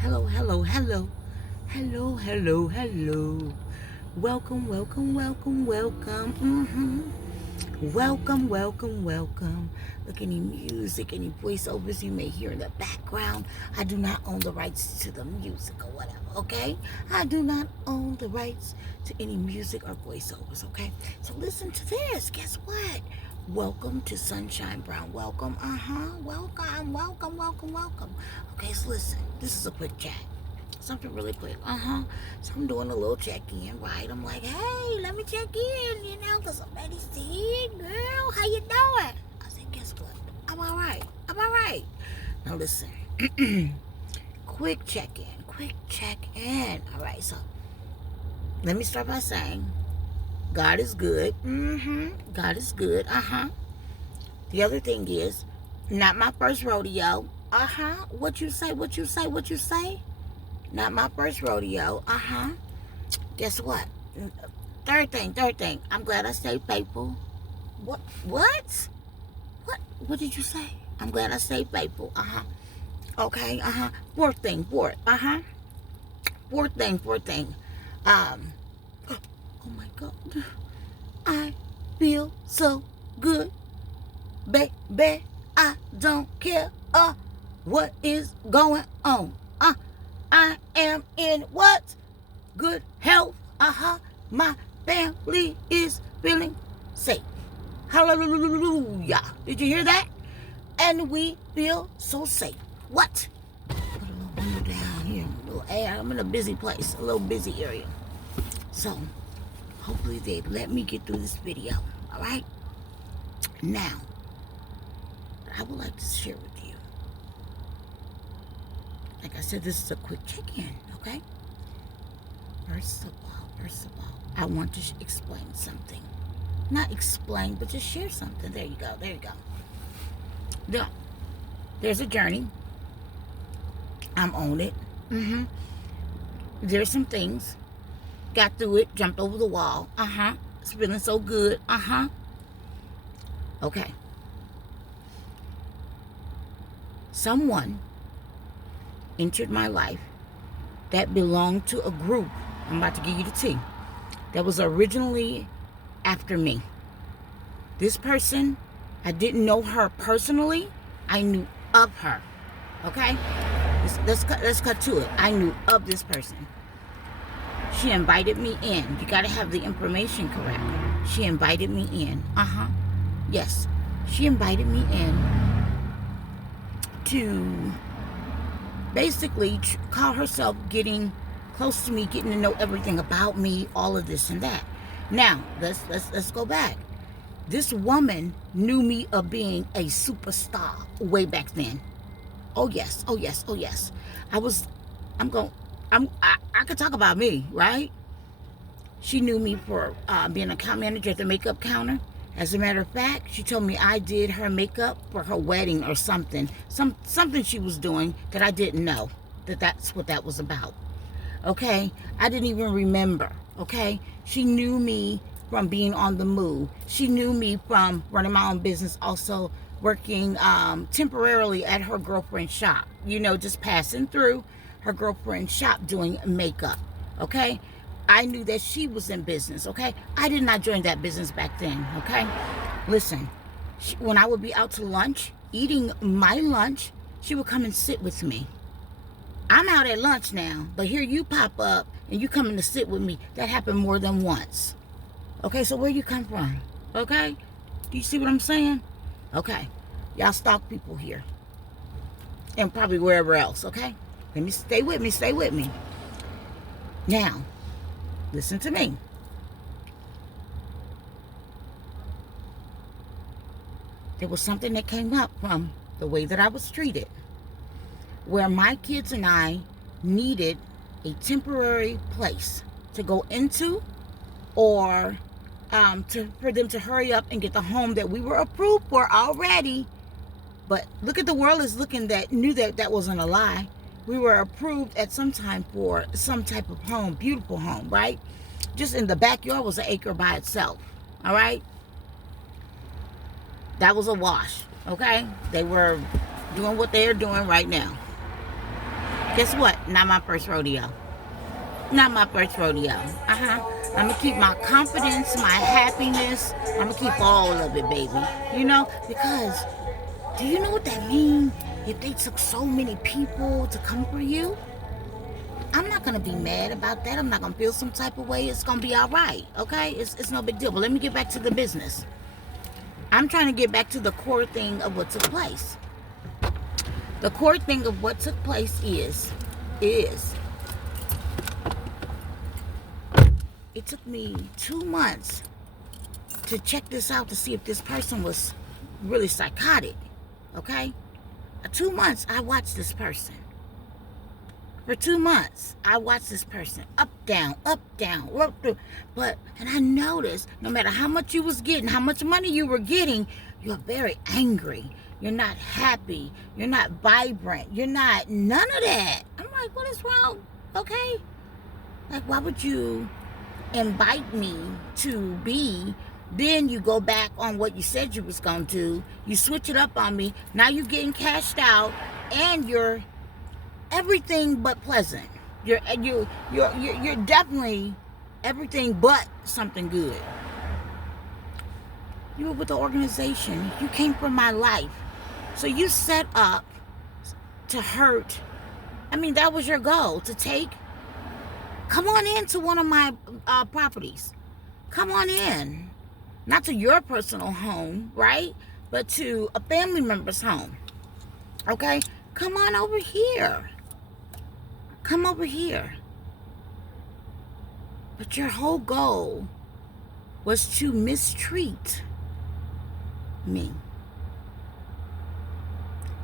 Hello, hello, hello. Hello, hello, hello. Welcome, welcome, welcome, welcome. Welcome, welcome, welcome. Look, any music, any voiceovers you may hear in the background, I do not own the rights to the music or whatever, okay? I do not own the rights to any music or voiceovers, okay? So listen to this. Guess what? Welcome to Sunshine Brown. Welcome, welcome, welcome, welcome, welcome. Okay, so listen, this is a quick chat. Something really quick. So I'm doing a little check-in, right? I'm like, hey, let me check in, because somebody said, girl, how you doing? I said, guess what? I'm all right. I'm all right. Now listen, quick check-in. All right, so let me start by saying, God is good. God is good. The other thing is, not my first rodeo. What you say? What you say? What you say? Not my first rodeo. Guess what? Third thing. I'm glad I stayed faithful. What? What did you say? I'm glad I stayed faithful. Okay. Fourth thing. Fourth thing. Oh my God. I feel so good, baby. I don't care what is going on. I am in what? Good health. My family is feeling safe. Hallelujah. Did you hear that? And we feel so safe. What? Put a little window down here, a little air. I'm in a busy place, a little busy area. So, hopefully they let me get through this video. All right? Now, I would like to share with you. Like I said, this is a quick check-in, okay? First of all, I want to explain something. Not explain, but just share something. There you go. Now, there's a journey. I'm on it. There's some things. Got through it, jumped over the wall. It's feeling so good. Okay. Someone entered my life that belonged to a group. I'm about to give you the tea. That was originally after me. This person, I didn't know her personally. I knew of her. Okay? Let's cut to it. I knew of this person. She invited me in. You got to have the information correct. She invited me in. Yes. She invited me in to basically call herself getting close to me, getting to know everything about me, all of this and that. Now, let's go back. This woman knew me of being a superstar way back then. Oh yes. I could talk about me, right? She knew me for being an account manager at the makeup counter. As a matter of fact, she told me I did her makeup for her wedding or something. Something she was doing that I didn't know that's what that was about. Okay? I didn't even remember. Okay? She knew me from being on the move. She knew me from running my own business, also working temporarily at her girlfriend's shop. Just passing through her girlfriend's shop doing makeup. Okay? I knew that she was in business, okay? I did not join that business back then, okay? Listen, when I would be out to lunch, eating my lunch, she would come and sit with me. I'm out at lunch now, but here you pop up and you coming to sit with me. That happened more than once. Okay, so where you come from? Okay? Do you see what I'm saying? Okay. Y'all stalk people here. And probably wherever else, okay? Stay with me. Now, listen to me. There was something that came up from the way that I was treated, where my kids and I needed a temporary place to go into, or for them to hurry up and get the home that we were approved for already. But look at the world is looking that knew that wasn't a lie. We were approved at some time for some type of home, beautiful home, right? Just in the backyard was an acre by itself, all right? That was a wash, okay? They were doing what they are doing right now. Guess what? Not my first rodeo. Not my first rodeo. I'm gonna keep my confidence, my happiness. I'm gonna keep all of it, baby. You know, because do you know what that means? If they took so many people to come for you, I'm not gonna be mad about that. I'm not gonna feel some type of way. It's gonna be all right, okay? It's no big deal. But let me get back to the business. I'm trying to get back to the core thing of what took place. The core thing of what took place is it took me 2 months to check this out to see if this person was really psychotic, okay? 2 months I watched this person. For 2 months, I watched this person up, down, and I noticed no matter how much you was getting, how much money you were getting, you're very angry. You're not happy. You're not vibrant. You're not none of that. I'm like, what is wrong? Okay? Like, why would you invite me to be, then you go back on what you said you was going to do. You switch it up on me. Now you're getting cashed out and you're everything but pleasant. You're definitely everything but something good. You were with the organization. You came from my life. So you set up to hurt. I mean, that was your goal, to take. Come on into one of my properties. Come on in. Not to your personal home, right? But to a family member's home. Okay? Come on over here. Come over here. But your whole goal was to mistreat me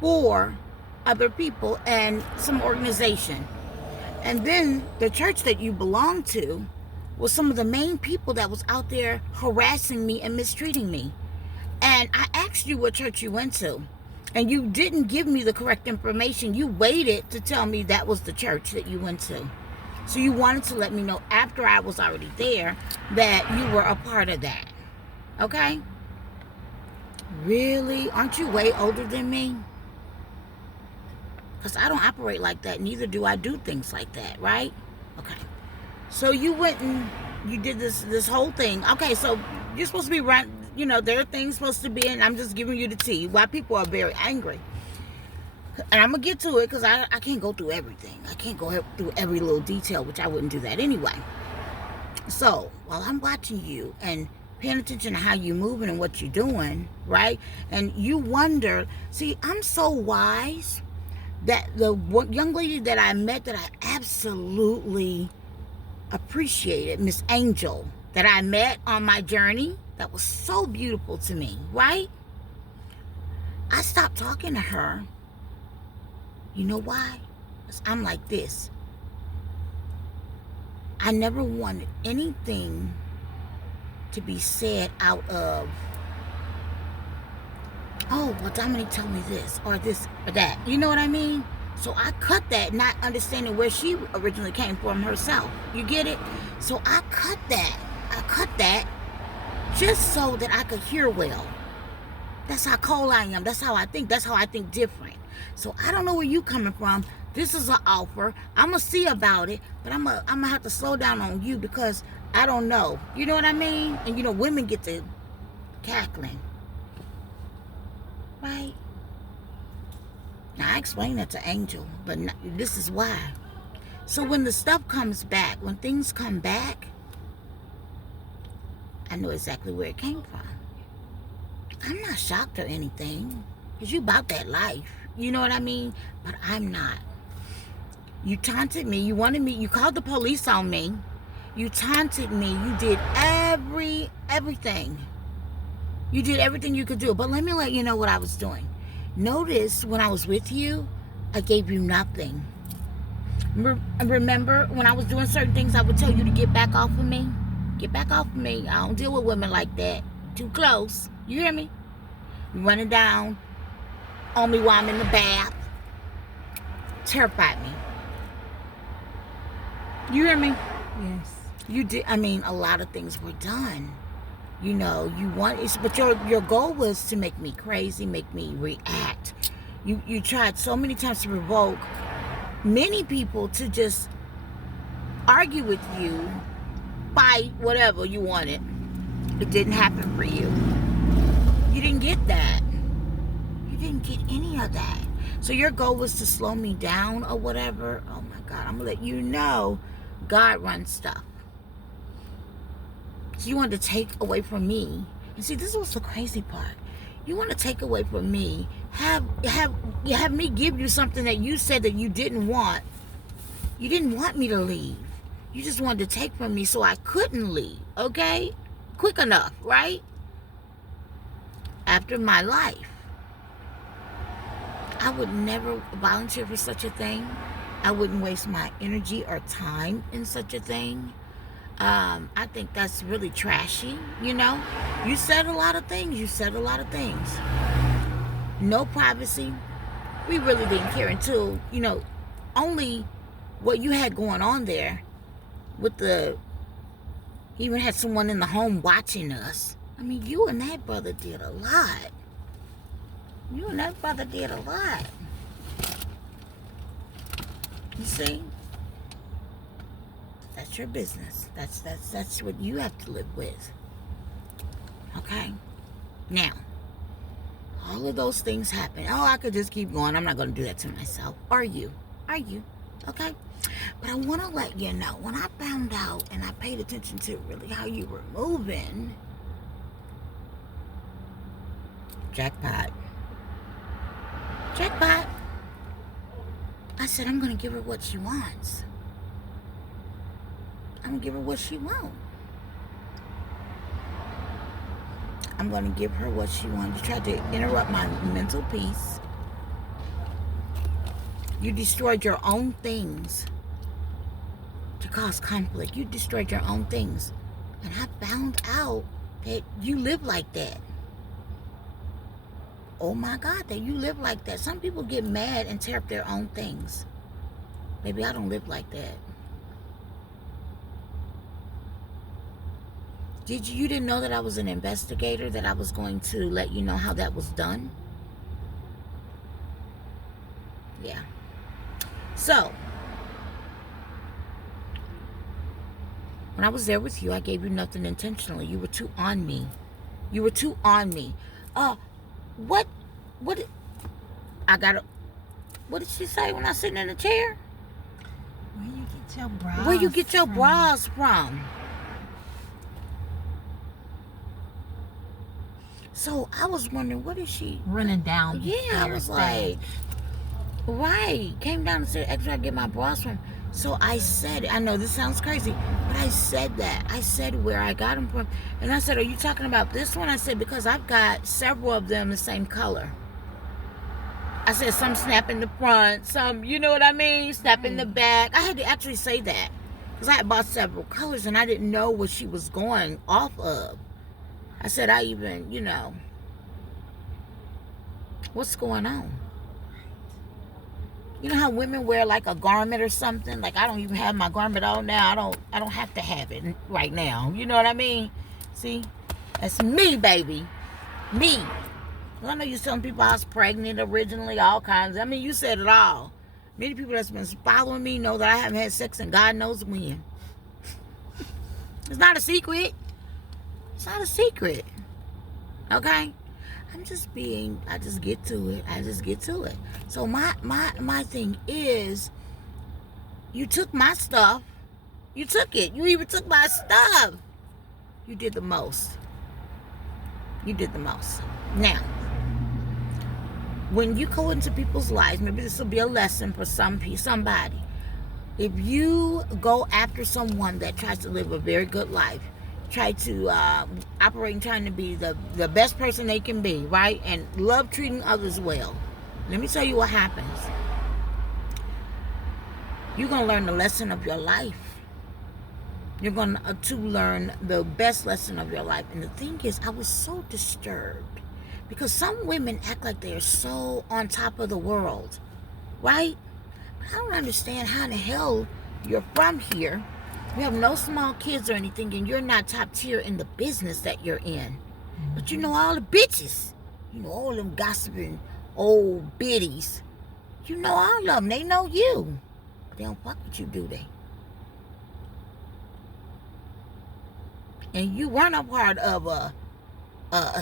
for other people and some organization. And then the church that you belong to was some of the main people that was out there harassing me and mistreating me. And I asked you what church you went to, and you didn't give me the correct information. You waited to tell me that was the church that you went to. So you wanted to let me know after I was already there that you were a part of that. Okay? Really? Aren't you way older than me? Because I don't operate like that. Neither do I do things like that, right? Okay. So you went and you did this whole thing. Okay, so you're supposed to be right. You know, there are things supposed to be, and I'm just giving you the tea. Why people are very angry. And I'm going to get to it because I can't go through everything. I can't go through every little detail, which I wouldn't do that anyway. So while I'm watching you and paying attention to how you're moving and what you're doing, right? And you wonder, see, I'm so wise that the young lady that I met that I absolutely appreciated, Miss Angel, that I met on my journey, that was so beautiful to me, right? I stopped talking to her. You know why? Because I'm like this. I never wanted anything to be said out of, oh, well, Dominique told me this or that. You know what I mean? So I cut that, not understanding where she originally came from herself. You get it? So I cut that. Just so that I could hear well. That's how cold I am. That's how I think. That's how I think different. So I don't know where you coming from. This is an offer. I'm going to see about it, but I'm going to have to slow down on you because I don't know. You know what I mean? And, you know, women get to cackling. Right? Now, I explained that to Angel, but this is why. So when the stuff comes back, when things come back, I know exactly where it came from. I'm not shocked or anything, because you about that life. You know what I mean? But I'm not. You taunted me. You wanted me. You called the police on me. You taunted me. You did everything. You did everything you could do. But let me let you know what I was doing. Notice when I was with you, I gave you nothing. Remember when I was doing certain things, I would tell you to get back off of me? Get back off of me. I don't deal with women like that. Too close. You hear me? You running down on me while I'm in the bath. Terrified me. You hear me? Yes. You did. I mean, a lot of things were done. You know, you want, but your goal was to make me crazy, make me react. You tried so many times to provoke many people to just argue with you, fight, whatever you wanted. It didn't happen for you. You didn't get that. You didn't get any of that. So your goal was to slow me down or whatever. Oh my God, I'm gonna let you know God runs stuff. So you wanted to take away from me. And see, this was the crazy part. You want to take away from me, have me give you something that you said that you didn't want. You didn't want me to leave. You just wanted to take from me so I couldn't leave, okay? Quick enough, right? After my life, I would never volunteer for such a thing. I wouldn't waste my energy or time in such a thing. I think that's really trashy, you know? You said a lot of things. No privacy. We really didn't care until, only what you had going on there with you even had someone in the home watching us. I mean, you and that brother did a lot. You see? That's your business. That's what you have to live with. Okay? Now, all of those things happen. Oh, I could just keep going. I'm not going to do that to myself. Are you? Okay? But I want to let you know, when I found out and I paid attention to really how you were moving, jackpot. I said, I'm going to give her what she wants. I'm going to give her what she wants. I'm going to give her what she wants. You tried to interrupt my mental peace. You destroyed your own things to cause conflict. You destroyed your own things. And I found out that you live like that. Oh my God, that you live like that. Some people get mad and tear up their own things. Maybe I don't live like that. You didn't know that I was an investigator, that I was going to let you know how that was done? Yeah. So, when I was there with you, I gave you nothing intentionally. You were too on me. What did she say when I was sitting in the chair? Where you get your bras from? So I was wondering, what is she running down? Yeah, I was like, right. Came down and said, "Extra, I get my bras from." So I said, I know this sounds crazy, but I said that. I said where I got them from, and I said, "Are you talking about this one?" I said, because I've got several of them the same color. I said some snap in the front, some, you know what I mean, snap in the back. I had to actually say that because I had bought several colors and I didn't know what she was going off of. I said, I even, what's going on? You know how women wear like a garment or something? Like, I don't even have my garment on now. I don't have to have it right now. You know what I mean? See? That's me, baby. Me. Well, I know you're telling people I was pregnant originally, all kinds. I mean, you said it all. Many people that's been following me know that I haven't had sex and God knows when. It's not a secret. Okay? I just get to it. So my thing is, you took my stuff. You took it. You even took my stuff. You did the most. Now, when you go into people's lives, maybe this will be a lesson for somebody. If you go after someone that tries to live a very good life, try to operate and trying to be the best person they can be, right? And love treating others well. Let me tell you what happens. You're going to learn the lesson of your life. You're going to learn the best lesson of your life. And the thing is, I was so disturbed because some women act like they're so on top of the world, right? But I don't understand how the hell you're from here. You have no small kids or anything, and you're not top tier in the business that you're in. But you know all the bitches. You know all them gossiping old biddies. You know all of them. They know you. They don't fuck with you, do they? And you weren't a part of a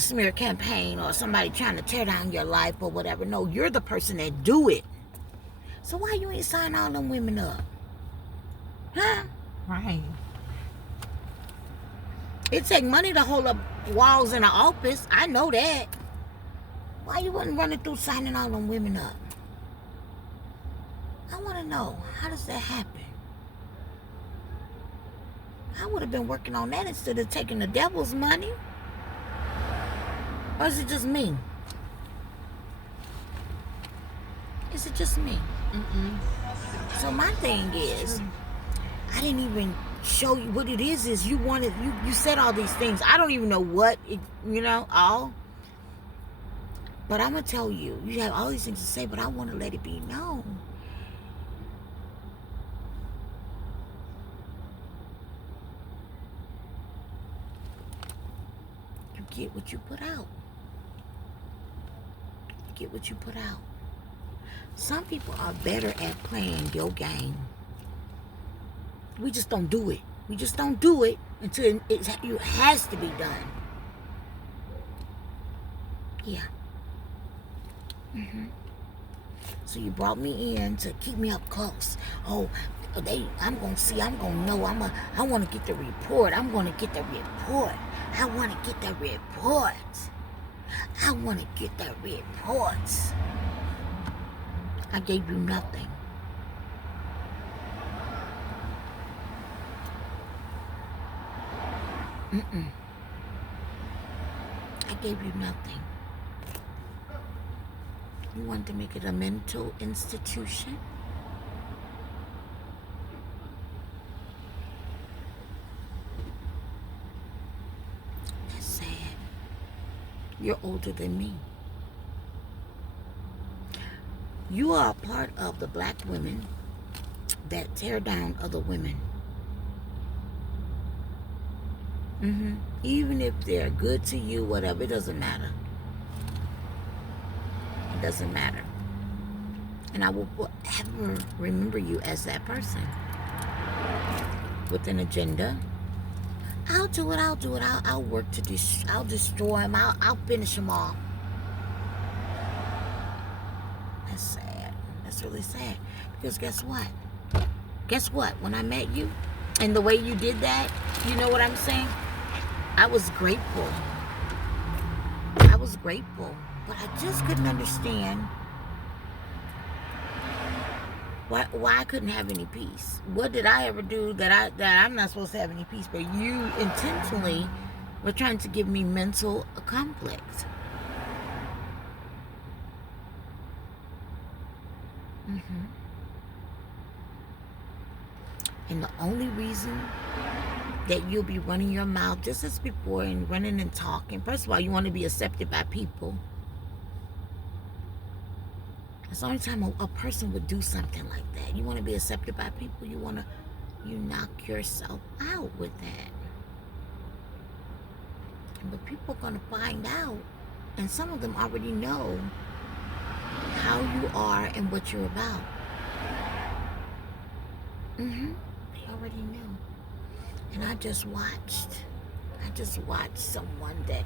smear campaign or somebody trying to tear down your life or whatever. No, you're the person that do it. So why you ain't sign all them women up? Huh? Right. It take money to hold up walls in an office. I know that. Why you wasn't running through signing all them women up? I want to know, how does that happen? I would have been working on that instead of taking the devil's money. Or is it just me? Is it just me? So my thing is, I didn't even show you what it is you wanted. You said all these things. I don't even know what it, all. But I'm going to tell you, you have all these things to say, but I want to let it be known. You get what you put out. You get what you put out. Some people are better at playing your game. We just don't do it. We just don't do it until it has to be done. Yeah. So you brought me in to keep me up close. Oh, I'm gonna see. I'm gonna know. I want to get the report. I'm gonna get the report. I want to get the report. I want to get the reports. I gave you nothing. I gave you nothing. You want to make it a mental institution? That's sad. You're older than me. You are a part of the black women that tear down other women. Even if they're good to you, whatever, it doesn't matter. It doesn't matter. And I will forever remember you as that person. With an agenda. I'll do it. I'll work to I'll destroy them. I'll finish them all. That's sad. That's really sad. Because guess what? When I met you, and the way you did that, you know what I'm saying? I was grateful. But I just couldn't understand why I couldn't have any peace. What did I ever do that I'm not supposed to have any peace? But you intentionally were trying to give me mental conflict. And the only reason that you'll be running your mouth just as before and running and talking. First of all, you want to be accepted by people. That's the only time a person would do something like that. You want to be accepted by people. You knock yourself out with that. But people are going to find out, and some of them already know how you are and what you're about. They already knew. And I just watched someone that,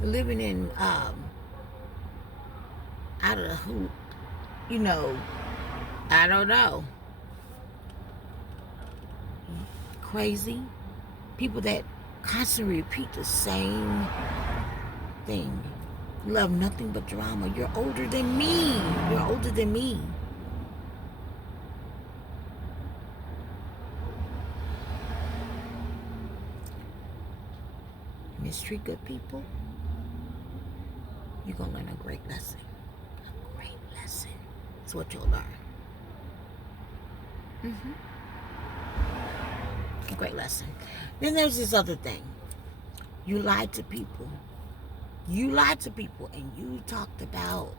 living in, out of the hoop, I don't know. Crazy. People that constantly repeat the same thing. Love nothing but drama. You're older than me. Mistreat good people. You're going to learn a great lesson. A great lesson. That's what you'll learn. A great lesson. Then there's this other thing. You lied to people. And you talked about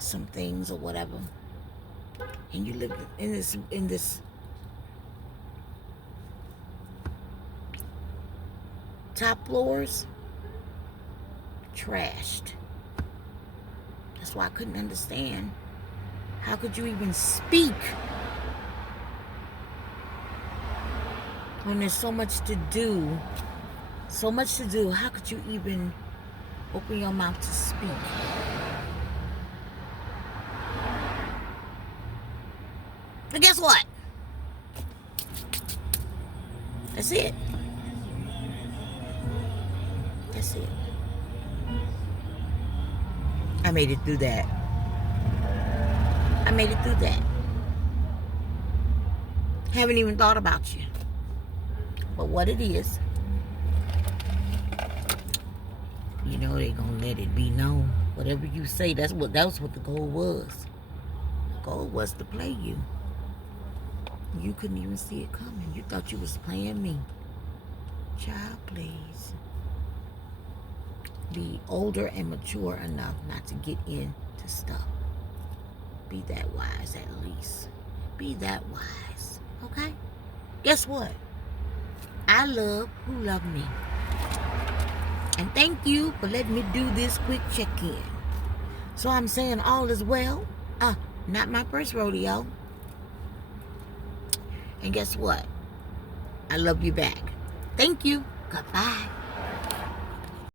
some things or whatever. And you lived in this top floors. trashed. That's why I couldn't understand. How could you even speak when there's so much to do? So much to do. How could you even open your mouth to speak? But guess what? That's it. That's it. I made it through that. I made it through that. Haven't even thought about you. But what it is, you know they gonna let it be known. Whatever you say, that was what the goal was. The goal was to play you. You couldn't even see it coming. You thought you was playing me. Child, please. Be older and mature enough not to get into stuff. Be that wise at least. Be that wise. Okay? Guess what? I love who love me. And thank you for letting me do this quick check-in. So I'm saying all is well. Not my first rodeo. And guess what? I love you back. Thank you. Goodbye.